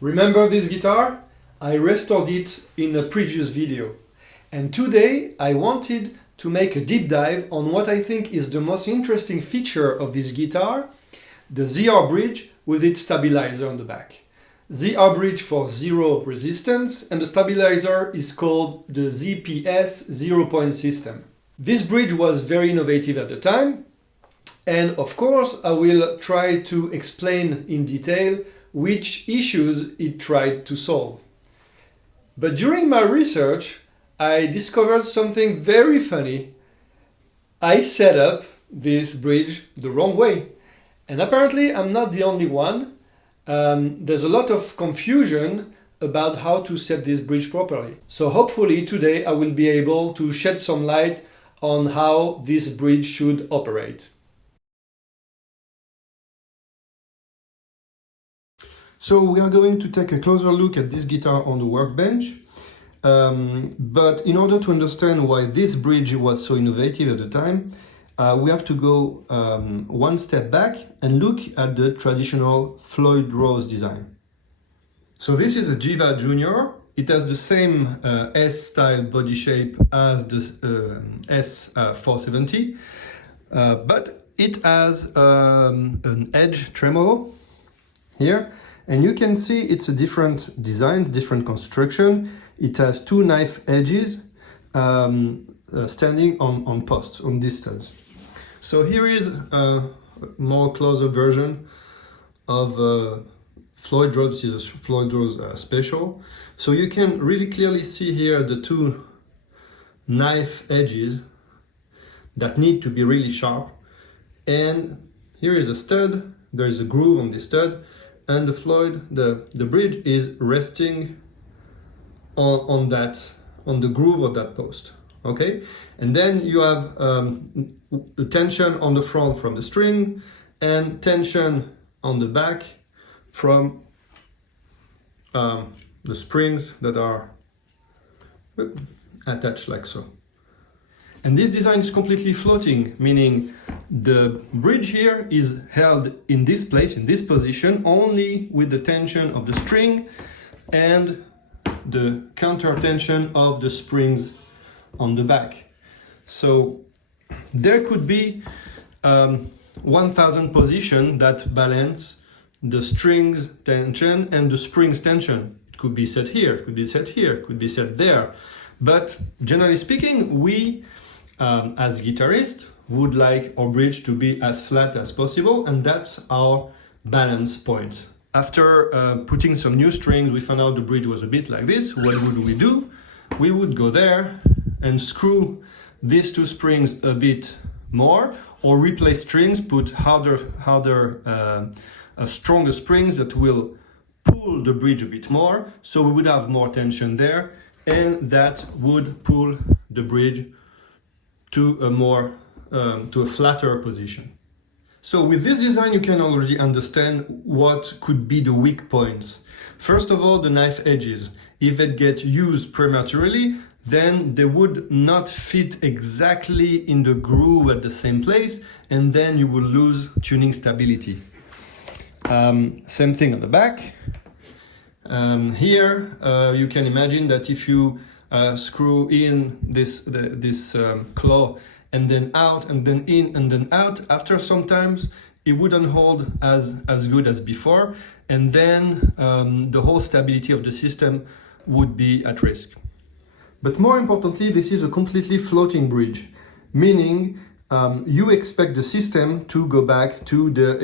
Remember this guitar? I restored it in a previous video. And today I wanted to make a deep dive on what I think is the most interesting feature of this guitar, the ZR bridge with its stabilizer on the back. ZR bridge for zero resistance, and the stabilizer is called the ZPS 0-point system. This bridge was very innovative at the time, and of course I will try to explain in detail which issues it tried to solve. But during my research, I discovered something very funny. I set up this bridge the wrong way. And apparently I'm not the only one. There's a lot of confusion about how to set this bridge properly. So hopefully today I will be able to shed some light on how this bridge should operate. So we are going to take a closer look at this guitar on the workbench. But in order to understand why this bridge was so innovative at the time, we have to go one step back and look at the traditional Floyd Rose design. So this is a Jiva Junior. It has the same S-style body shape as the S470, but it has an edge tremolo here. And you can see it's a different design, different construction. It has two knife edges standing on posts, on these studs. So here is a more closer version of Floyd Rose. This is a Floyd Rose Special. So you can really clearly see here the two knife edges that need to be really sharp. And here is a stud, there is a groove on this stud, and the Floyd, the bridge is resting on the groove of that post. Okay, and then you have the tension on the front from the string and tension on the back from the springs that are attached like so. And this design is completely floating, meaning the bridge here is held in this place, in this position, only with the tension of the string and the counter tension of the springs on the back. So there could be 1000 positions that balance the strings tension and the springs tension. It could be set here, it could be set here, it could be set there. But generally speaking, we as guitarists would like our bridge to be as flat as possible, and that's our balance point. After putting some new strings, we found out the bridge was a bit like this. What would we do? We would go there and screw these two springs a bit more, or replace strings, put stronger springs that will pull the bridge a bit more, so we would have more tension there, and that would pull the bridge to a flatter position. So with this design, you can already understand what could be the weak points. First of all, the knife edges. If they get used prematurely, then they would not fit exactly in the groove at the same place, and then you will lose tuning stability. Same thing on the back. Here, you can imagine that if you screw in this claw and then out and then in and then out, after sometimes it wouldn't hold as good as before, and then the whole stability of the system would be at risk. But more importantly, this is a completely floating bridge, meaning you expect the system to go back to the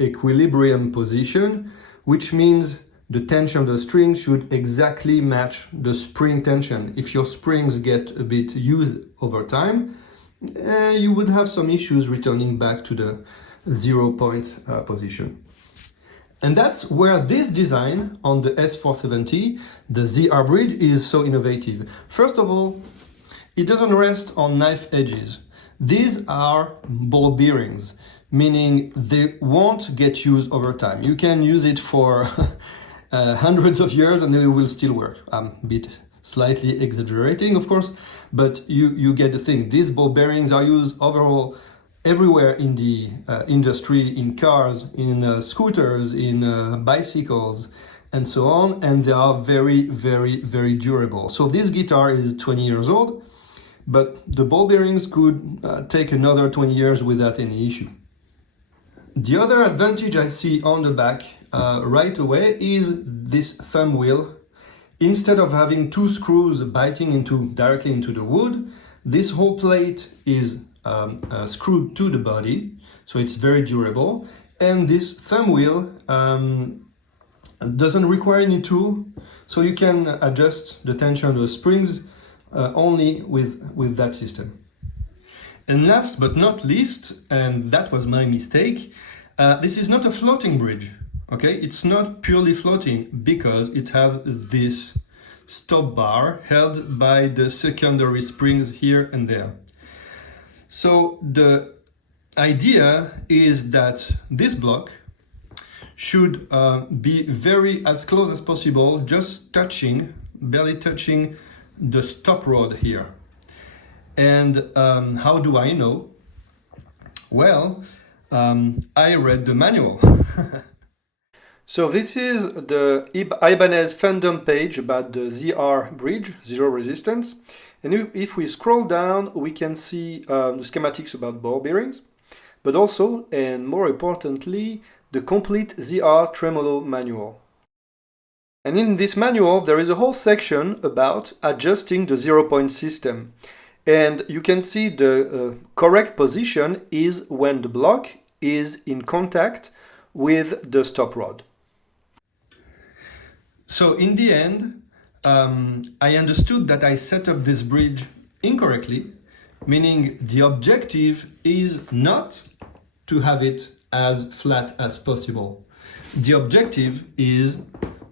equilibrium position, which means the tension of the string should exactly match the spring tension. If your springs get a bit used over time, you would have some issues returning back to the 0-point position. And that's where this design on the S470, the ZR bridge, is so innovative. First of all, it doesn't rest on knife edges. These are ball bearings, meaning they won't get used over time. You can use it for hundreds of years and it will still work. I'm a bit slightly exaggerating, of course, but you get the thing. These ball bearings are used overall everywhere in the industry, in cars, in scooters, in bicycles, and so on, and they are very, very, very durable. So this guitar is 20 years old, but the ball bearings could take another 20 years without any issue. The other advantage I see on the back right away is this thumb wheel. Instead of having two screws biting directly into the wood, this whole plate is screwed to the body, so it's very durable. And this thumb wheel doesn't require any tool, so you can adjust the tension of the springs only with that system. And last but not least, and that was my mistake, this is not a floating bridge, okay? It's not purely floating because it has this stop bar held by the secondary springs here and there. So the idea is that this block should be as close as possible, just barely touching the stop rod here. And how do I know? Well, I read the manual. So this is the Ibanez fandom page about the ZR bridge, zero resistance. And if we scroll down, we can see the schematics about ball bearings, but also, and more importantly, the complete ZR tremolo manual. And in this manual, there is a whole section about adjusting the 0-point system. And you can see the correct position is when the block is in contact with the stop rod. So in the end, I understood that I set up this bridge incorrectly, meaning the objective is not to have it as flat as possible. The objective is,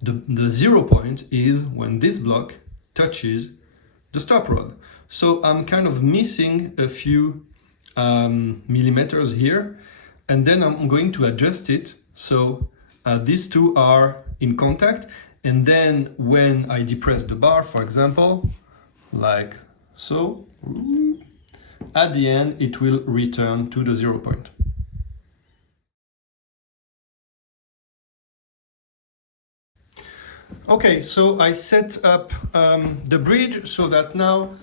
the 0 point is when this block touches the stop rod. So I'm kind of missing a few millimeters here, and then I'm going to adjust it so these two are in contact, and then when I depress the bar, for example, like so, at the end it will return to the 0 point. Okay, so I set up the bridge so that now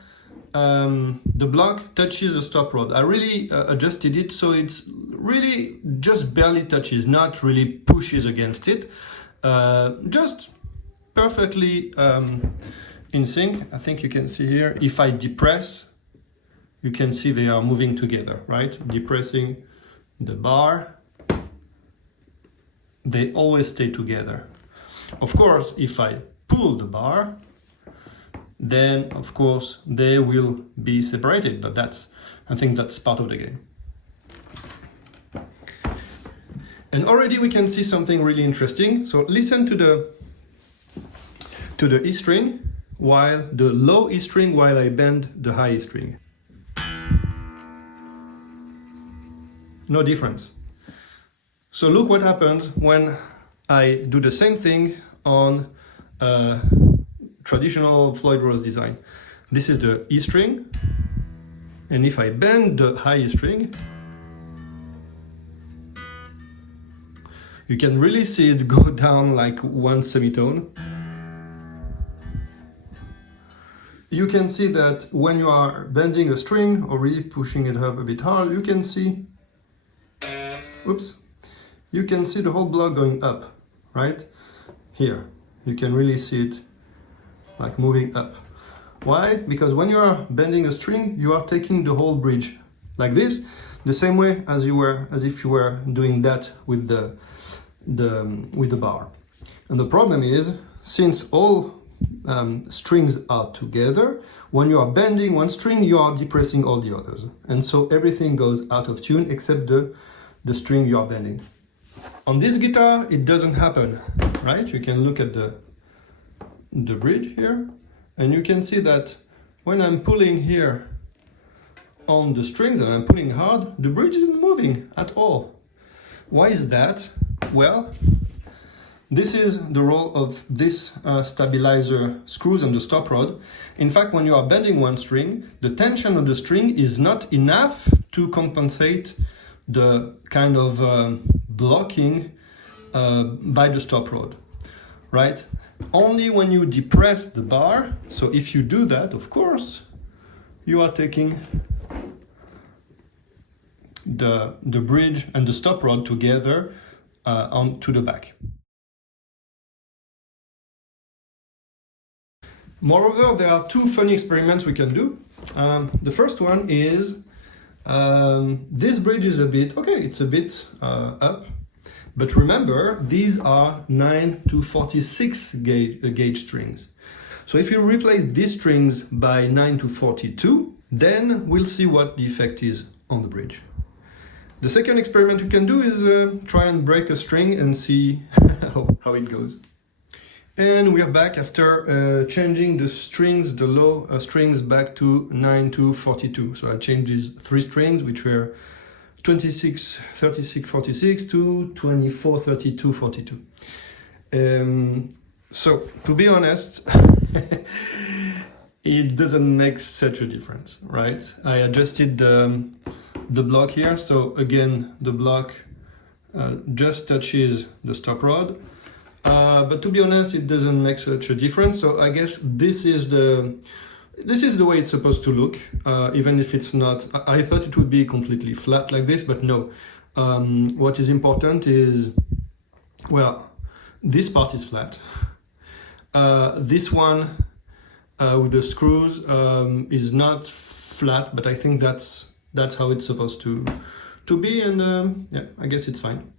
the block touches the stop rod. I really adjusted it so it's really just barely touches, not really pushes against it, just perfectly in sync. I think you can see here, if I depress, you can see they are moving together, right? Depressing the bar, they always stay together. Of course, if I pull the bar, then of course they will be separated, but I think that's part of the game. And already we can see something really interesting. So listen to the E string, while the low E string, while I bend the high E string. No difference. So look what happens when I do the same thing on traditional Floyd Rose design. This is the E string, and if I bend the high E string, you can really see it go down like one semitone. You can see that when you are bending a string or really pushing it up a bit hard, you can see, oops, you can see the whole block going up, right? Here, you can really see it like moving up. Why? Because when you are bending a string, you are taking the whole bridge like this, the same way as if you were doing that with the bar. And the problem is, since all strings are together, when you are bending one string, you are depressing all the others, and so everything goes out of tune except the string you are bending. On this guitar, it doesn't happen, right? You can look at the bridge here, and you can see that when I'm pulling here on the strings and I'm pulling hard, the bridge isn't moving at all. Why is that? Well, this is the role of this stabilizer screws on the stop rod. In fact, when you are bending one string, the tension of the string is not enough to compensate the kind of blocking by the stop rod, right? Only when you depress the bar, so if you do that, of course, you are taking the bridge and the stop rod together onto the back. Moreover, there are two funny experiments we can do. The first one is this bridge is a bit, okay, it's a bit up, but remember, these are 9 to 46 gauge strings. So if you replace these strings by 9 to 42, then we'll see what the effect is on the bridge. The second experiment we can do is try and break a string and see how it goes. And we are back after changing the strings, the low strings back to 9 to 42. So I changed these three strings, which were 26, 36, 46 to 24, 32, 42. So to be honest, it doesn't make such a difference, right? I adjusted the block here. So again, the block just touches the stop rod. But to be honest, it doesn't make such a difference. So I guess this is the way it's supposed to look, even if it's not. I thought it would be completely flat like this, but no. What is important is, well, this part is flat. This one with the screws is not flat, but I think that's how it's supposed to be, and yeah, I guess it's fine.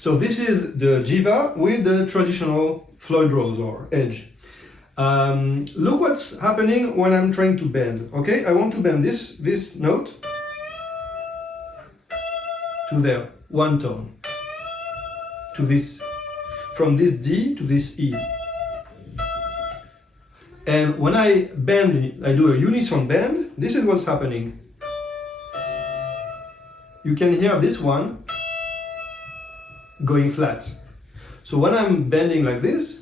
So this is the Jiva with the traditional Floyd Rose or edge. Look what's happening when I'm trying to bend. Okay, I want to bend this note to there, one tone, to this, from this D to this E. And when I bend, I do a unison bend, this is what's happening. You can hear this one going flat. So when I'm bending like this,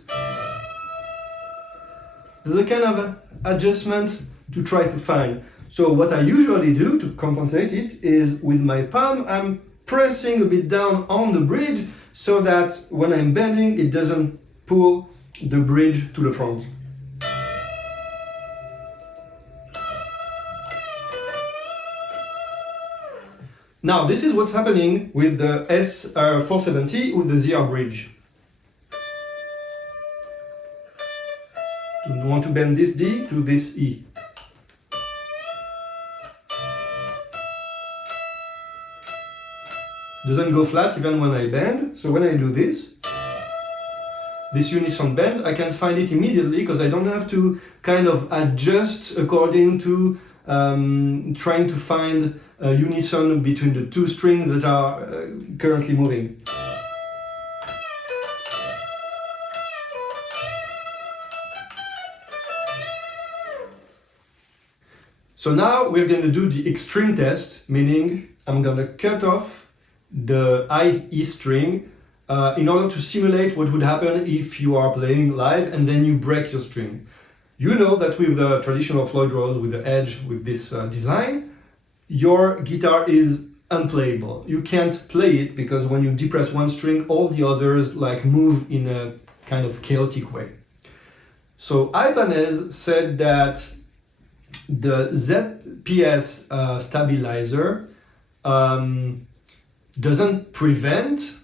there's a kind of adjustment to try to find. So what I usually do to compensate it is with my palm, I'm pressing a bit down on the bridge so that when I'm bending, it doesn't pull the bridge to the front. Now, this is what's happening with the S470 with the ZR bridge. You want to bend this D to this E. Doesn't go flat even when I bend, so when I do this unison bend, I can find it immediately because I don't have to kind of adjust according to trying to find a unison between the two strings that are currently moving. So now we're going to do the extreme test, meaning I'm going to cut off the high E string in order to simulate what would happen if you are playing live and then you break your string. You know that with the traditional Floyd Rose, with the edge, with this design, your guitar is unplayable. You can't play it because when you depress one string, all the others like move in a kind of chaotic way. So Ibanez said that the ZPS stabilizer doesn't prevent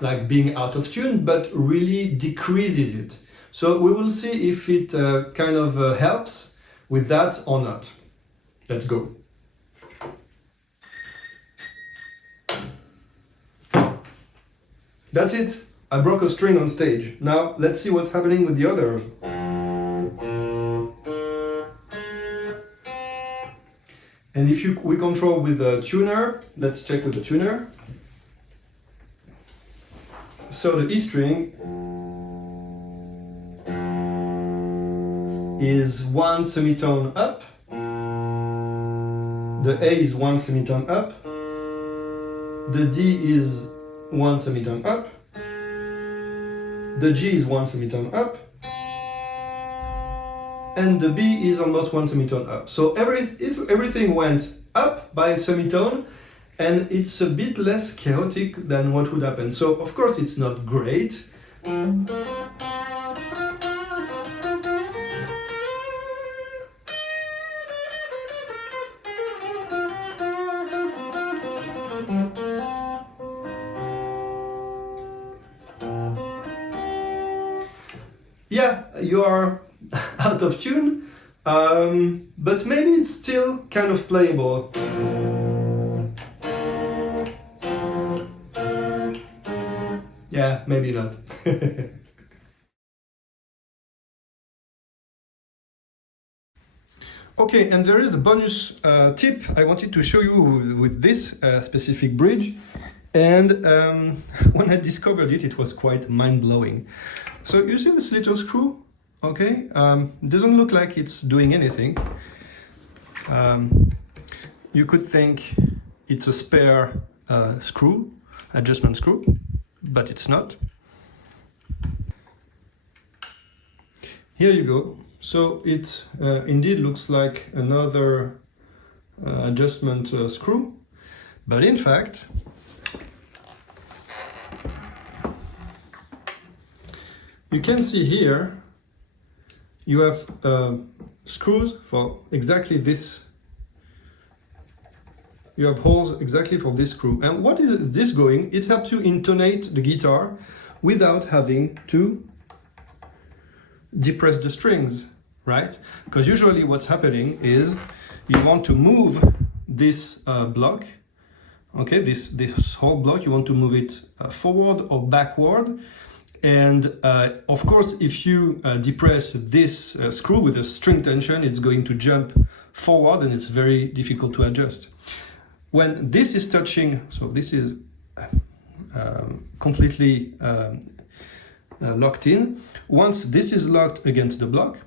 like being out of tune, but really decreases it. So we will see if it kind of helps with that or not. Let's go. That's it. I broke a string on stage. Now let's see what's happening with the others. And if we control with the tuner, let's check with the tuner. So the E string is one semitone up. The A is one semitone up. The D is one semitone up. The G is one semitone up. And the B is almost one semitone up. So everything went up by a semitone, and it's a bit less chaotic than what would happen. So of course it's not great, Yeah, you are out of tune, but maybe it's still kind of playable. Yeah, maybe not. Okay, and there is a bonus tip I wanted to show you with this specific bridge. And when I discovered it, it was quite mind-blowing. So you see this little screw? Okay, doesn't look like it's doing anything. You could think it's a spare screw, adjustment screw, but it's not. Here you go. So it indeed looks like another adjustment screw, but in fact, you can see here you have screws for exactly this. You have holes exactly for this screw. And what is this going? It helps you intonate the guitar without having to depress the strings, right? Because usually what's happening is you want to move this block, okay, this whole block, you want to move it forward or backward. And of course, if you depress this screw with a string tension, it's going to jump forward and it's very difficult to adjust. When this is touching, so this is completely locked in. Once this is locked against the block,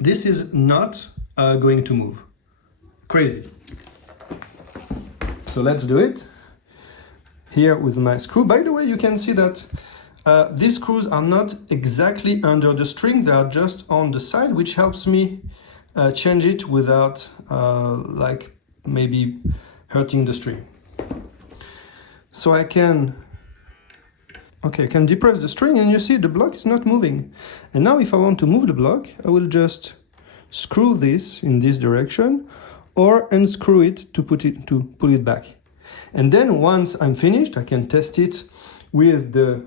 this is not going to move. Crazy. So let's do it. Here with my screw. By the way, you can see that these screws are not exactly under the string, they are just on the side, which helps me change it without like maybe hurting the string. So I can depress the string and you see the block is not moving. And now if I want to move the block, I will just screw this in this direction or unscrew it to pull it back. And then once I'm finished, I can test it with the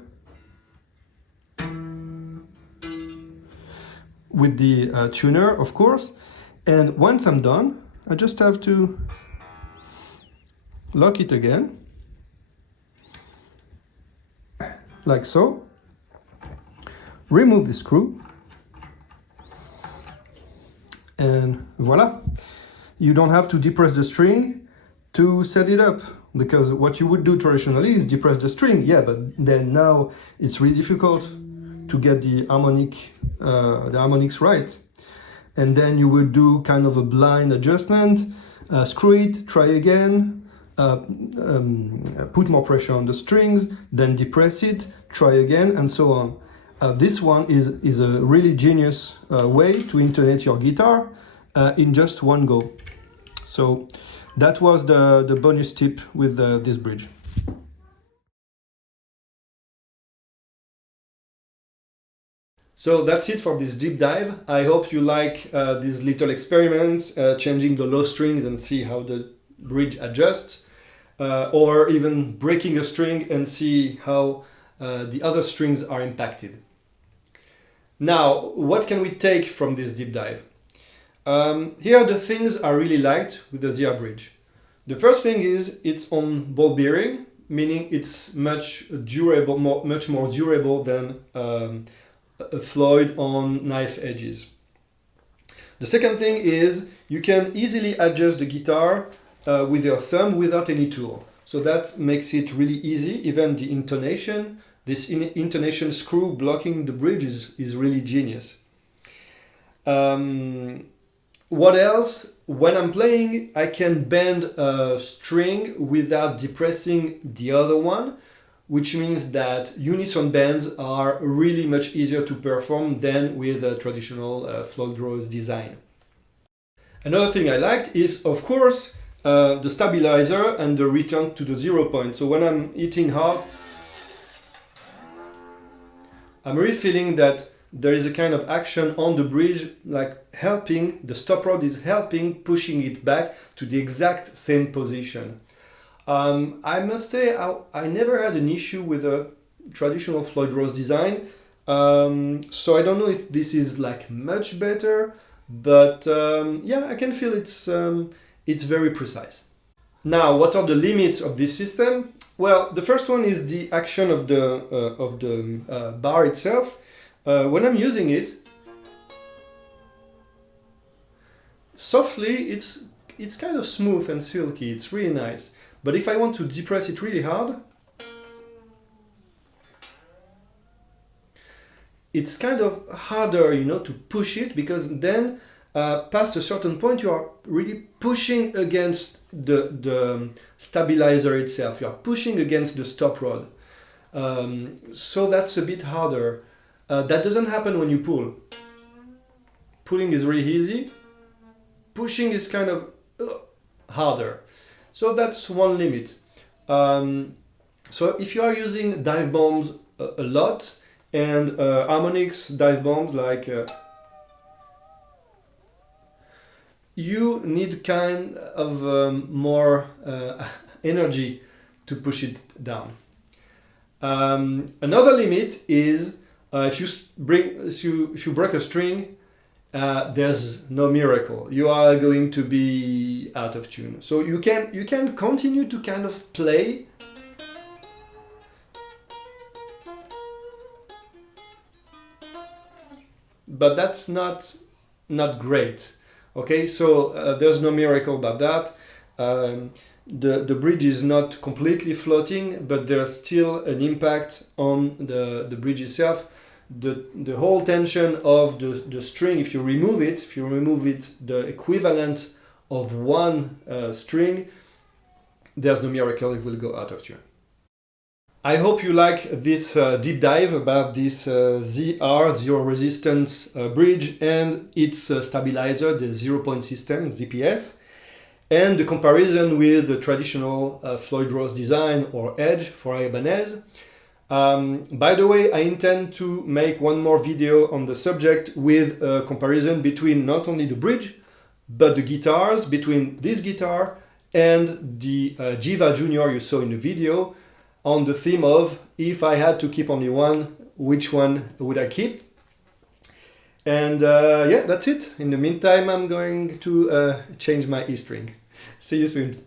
tuner, of course. And once I'm done, I just have to lock it again, like so. Remove the screw, and voila. You don't have to depress the string to set it up, because what you would do traditionally is depress the string, yeah, but then now it's really difficult to get the harmonics right. And then you would do kind of a blind adjustment, screw it, try again, put more pressure on the strings, then depress it, try again, and so on. This one is a really genius way to intonate your guitar in just one go. So that was the bonus tip with this bridge. So that's it for this deep dive. I hope you like these little experiments, changing the low strings and see how the bridge adjusts, or even breaking a string and see how the other strings are impacted. Now, what can we take from this deep dive? Here the things I really liked with the ZR bridge. The first thing is it's on ball bearing, meaning it's much more durable than a Floyd on knife edges. The second thing is you can easily adjust the guitar with your thumb without any tool. So that makes it really easy. Even the intonation, this intonation screw blocking the bridge is really genius. What else? When I'm playing, I can bend a string without depressing the other one, which means that unison bends are really much easier to perform than with a traditional Floyd Rose design. Another thing I liked is, of course, the stabilizer and the return to the 0 point. So when I'm hitting hard, I'm really feeling that there is a kind of action on the bridge, like helping, the stop rod is helping, pushing it back to the exact same position. I must say I never had an issue with a traditional Floyd Rose design, so I don't know if this is like much better, but yeah, I can feel it's very precise. Now, what are the limits of this system? Well, the first one is the action of the bar itself. When I'm using it, softly, it's kind of smooth and silky. It's really nice. But if I want to depress it really hard, it's kind of harder, you know, to push it, because then past a certain point you are really pushing against the stabilizer itself. You are pushing against the stop rod. So that's a bit harder. That doesn't happen when you pull. Pulling is really easy. Pushing is kind of harder. So that's one limit. So if you are using dive bombs a lot, and harmonics dive bombs, like you need kind of more energy to push it down. Another limit is if you break a string, there's no miracle. You are going to be out of tune. So you can continue to kind of play, but that's not great. Okay, so there's no miracle about that. The bridge is not completely floating, but there's still an impact on the bridge itself. The whole tension of the string, if you remove it, the equivalent of one string, there's no miracle, it will go out of tune. I hope you like this deep dive about this ZR, zero resistance bridge, and its stabilizer, the 0-point system, ZPS, and the comparison with the traditional Floyd Rose design or Edge for Ibanez. By the way, I intend to make one more video on the subject with a comparison between not only the bridge, but the guitars, between this guitar and the Jiva Junior you saw in the video, on the theme of, if I had to keep only one, which one would I keep? And yeah, that's it. In the meantime, I'm going to change my E string. See you soon.